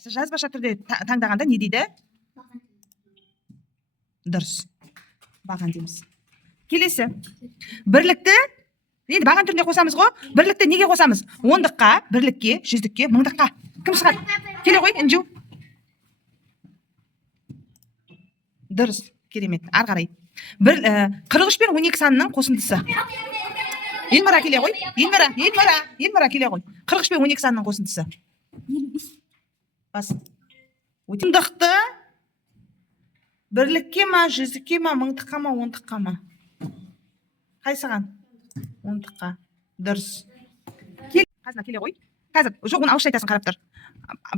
сіз жазбаша түрде таңдағанда не дейді? Дұрыс. Баған дейміз. Келесі. Бірлікті енді баған түрінде қосамыз ғой. Бірлікті неге қосамыз? Ондыққа, бірлікке, жүздікке, мыңдыққа. Кім шығады? Келе ғой, Інжу. Дұрыс. Керемет. Ары қарай. 43 пен 12 санының қосындысы. Елмара келе ғой. Елмара келе ғой. 43 пен 12 санының қосындысы. Бас. Ондықты бірлікке ма, жүздікке ма, мыңдыққа ма, ондыққа ма? Қайсыған? Ондыққа. Дұрыс. Қазына келе ғой. Қазір, жоқ, оны ауызша айтасың, қарап тұр.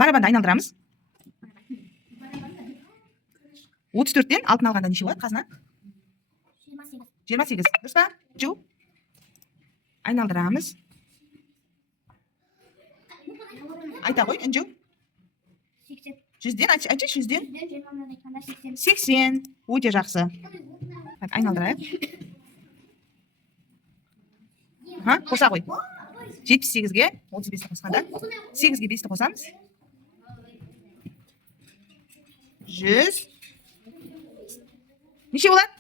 Барабанды айналдырамыз. 34-тен алтын алғанда неше болады, қазына? 28. Дұрыс па? Жу. Айналдырамыз. Айта ғой, Інжу. 100-ден, айтшы 100-ден. 80. Өте жақсы. Айналдырайық. Қоса ғой. 78-ге 35-ті қосқанда. 8-ге 5-ті қосамыз. 100. Неше болады?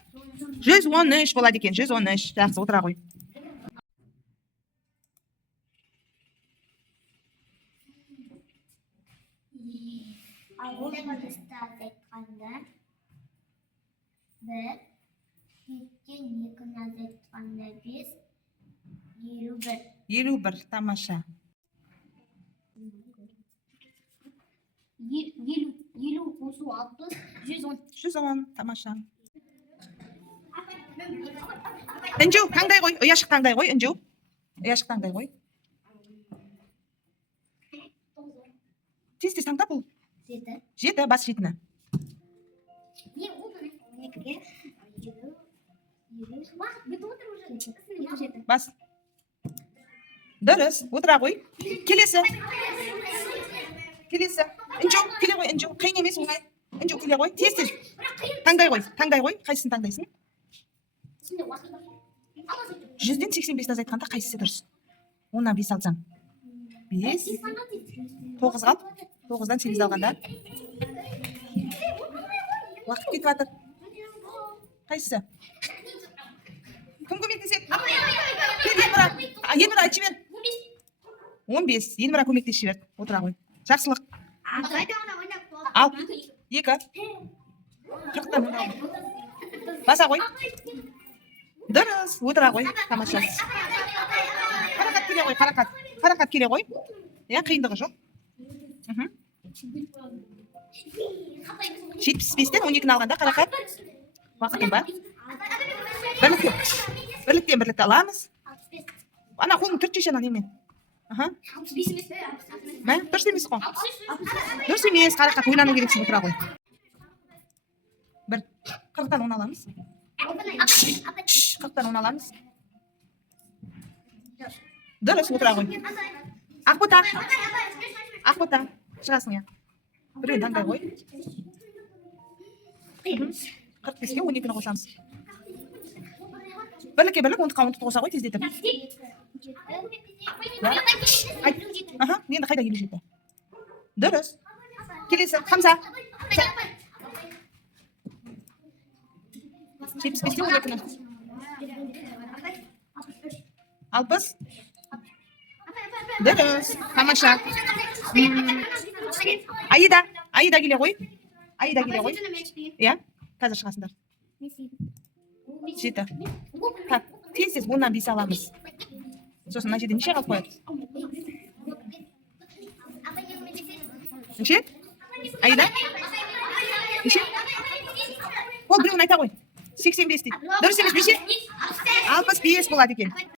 113 болады екен. 113. Жақсы, отыра ғой. Елу бір. Тамаша. Елу, 60, 110. 110. Тамаша. Інжу, таңдай ғой. Ұяшық таңдай ғой, Інжу. Ұяшық таңдай ғой. Тез таңда бұл. 7. Бас 7-ні. Бас. Дұрыс. Отыра ғой. Келесі. Інжу, келе ғой, Інжу. Қиын емес оңай. Інжу, келе ғой. Тез. Таңдай ғой. Қайсысын таңдайсың? 100-ден 85-ті азайтқанда қайсысы дұрыс? 10-нан 5 алсаң. 5. 9 қал. 9-дан 8 алғанда. Уақыт кетіп жатыр. Қайсысы? Кім көмектеседі? Елмара айтшы бер. 15. Елмара көмектесші бер. Отыра ғой. Жақсылық. Ал. 2. 40-тан баса ғой. Дұрыс. Отыра ғой. Тамаша. Қарақат келе ғой. Қарақат келе ғой. Қиындығы жоқ. 75-тен 12-ні алғанда қарақат. Уақытың ба? Бірліктен аламыз. Ана қолың түрт шеше ана немен. Дұрыс емес қой. Дұрыс емес. Қарақат ойлану керексің. Отыра ғой. 40-тан 10 аламыз. 40-тан 10 аламыз. Дұрыс. Отыра ғой. Ақбота. Шығасың я. Біреуін таңдай ғой. 45-ке 12-ні қосамыз. Бірлікке бірлік, 10-ға 10-ті қоса ғой, тездетіп. Енді қайда келе жетті? Дұрыс. Келесі. Хамза. 75-те 12-ні. 60. Дұрыс. Тамаша. Аида келе ғой. Иә, қазір шығасыңдар. 7. Тез 10-нан 5 аламыз. Сосын мына жерде неше қалып қояды? Неше? Аида? Неше? Ол біреуін айта ғой. 85 дейді. Дұрыс емес, неше? 65 болады екен.